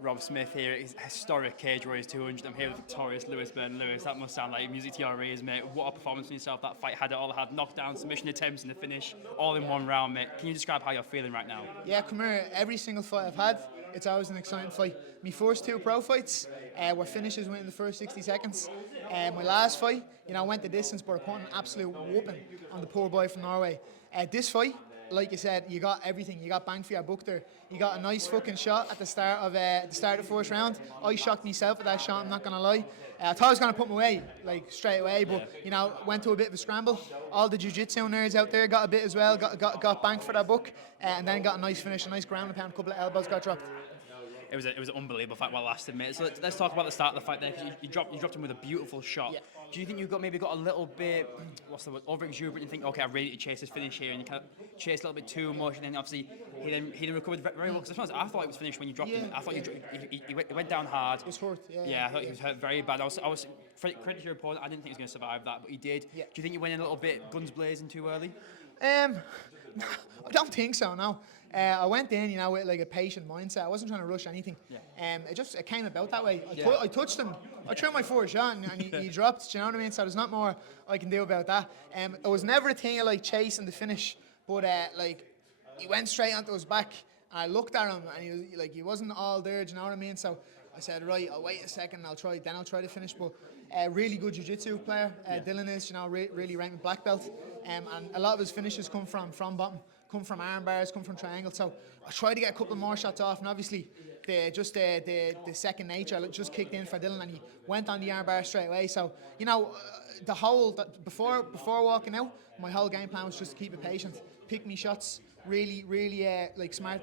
Rob Smith here, his historic Cage Warriors 200. I'm here with victorious Byrne. Lewis, that must sound like music to your ears, mate. What a performance from yourself. That fight had it all. Had knockdown, submission attempts, and the finish all in one round, mate. Can you describe how you're feeling right now? Yeah, come here. Every single fight I've had, it's always an exciting fight. My first two pro fights were finishes within the first 60 seconds. My last fight, went the distance, but I put an absolute whooping on the poor boy from Norway. This fight, like you said, you got everything. You got bang for your buck there. You got a nice fucking shot at the start of the first round. I shocked myself at that shot, I'm not gonna lie. I thought I was gonna put him away, like straight away, but went to a bit of a scramble. All the jiu-jitsu nerds out there got a bit as well, got bang for that buck, and then got a nice finish, a nice ground and pound, a couple of elbows got dropped. It was an unbelievable fight while it lasted, mate. So let's talk about the start of the fight there, because you dropped him with a beautiful shot. Yeah. Do you think you maybe got a little bit, over exuberant? You think, okay, I really need to chase this finish here, and you kind of chase a little bit too much, and then obviously he then recovered very well. Because I thought it was finished when you dropped him. I thought he went down hard. It was hurt. Yeah, I thought he was hurt very bad. I was credit to your opponent. I didn't think he was going to survive that, but he did. Yeah. Do you think you went in a little bit guns blazing too early? I don't think so, no. I went in, with like a patient mindset. I wasn't trying to rush anything. Yeah. It came about that way. I touched him. I threw my first shot and he dropped. Do you know what I mean? So there's not more I can do about that. It was never a thing of like chasing the finish, but he went straight onto his back. And I looked at him and he wasn't all there. Do you know what I mean? So I said, right, I'll wait a second. I'll try to finish. But really good jiu-jitsu player. Dylan is, really ranked black belt. And a lot of his finishes come from bottom, come from arm bars, come from triangles. So I tried to get a couple more shots off, and obviously the second nature just kicked in for Dylan, and he went on the arm bar straight away. So before walking out, my whole game plan was just to keep it patient, pick me shots, really smart,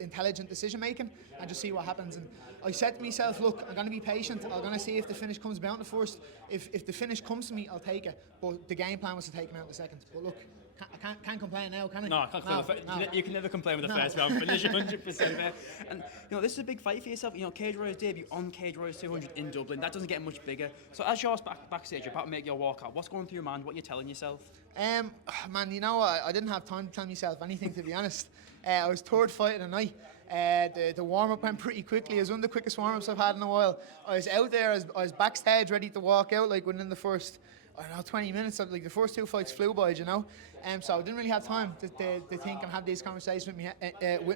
intelligent decision making, and just see what happens. And I said to myself, look, I'm going to be patient. I'm going to see if the finish comes about in the first. If the finish comes to me, I'll take it. But the game plan was to take him out in the second. But look, I can't complain now, can I? No, I can't complain. No. You can never complain with the first round finish, 100%. Man. And this is a big fight for yourself. Cage Warriors debut on Cage Warriors 200 in Dublin. That doesn't get much bigger. So as you're backstage, you're about to make your walkout. What's going through your mind? What are you telling yourself? Man, I didn't have time to tell myself anything, to be honest. I was third fight of the night. The warm-up went pretty quickly. It was one of the quickest warm-ups I've had in a while. I was out there, I was backstage ready to walk out within the first 20 minutes. The first two fights flew by, so I didn't really have time to think and have these conversations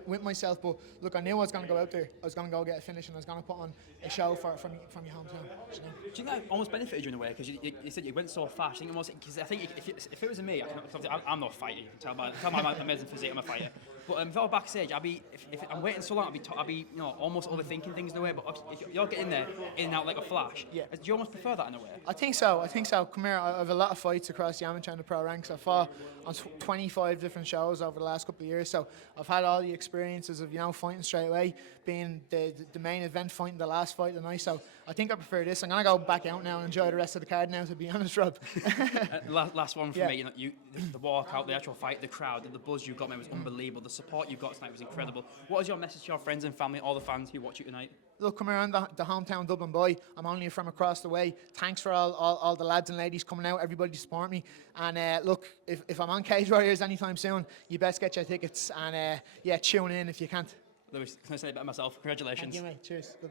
with myself. But look, I knew I was going to go out there. I was going to go get a finish, and I was going to put on a show from your hometown. Do you think that almost benefited you in a way? Because you said you went so fast. I think if it was me, I'm not a fighter. You can tell by my amazing physique, I'm a fighter. But if I was backstage, if I'm waiting so long, I'd be almost overthinking things in a way. But if you're getting there in and out like a flash, do you almost prefer that in a way? I think so. Come here. I have a lot of fights across the amateur and the pro ranks. I fought on 25 different shows over the last couple of years, so I've had all the experiences of fighting straight away, being the main event, fighting the last fight of the night. So I think I prefer this. I'm gonna go back out now and enjoy the rest of the card now, to be honest, Rob. Last one from me. The walkout, the actual fight, the crowd, the buzz you got, mate, was unbelievable. The support you got tonight was incredible. What is your message to your friends and family, all the fans who watch you tonight? Look, come here, I'm the hometown Dublin boy. I'm only from across the way. Thanks for all the lads and ladies coming out, everybody to support me. And look, if I'm on Cage Warriors anytime soon, you best get your tickets and tune in if you can't. Lewis, can I say it about myself? Congratulations. Thank you, mate. Cheers. Good.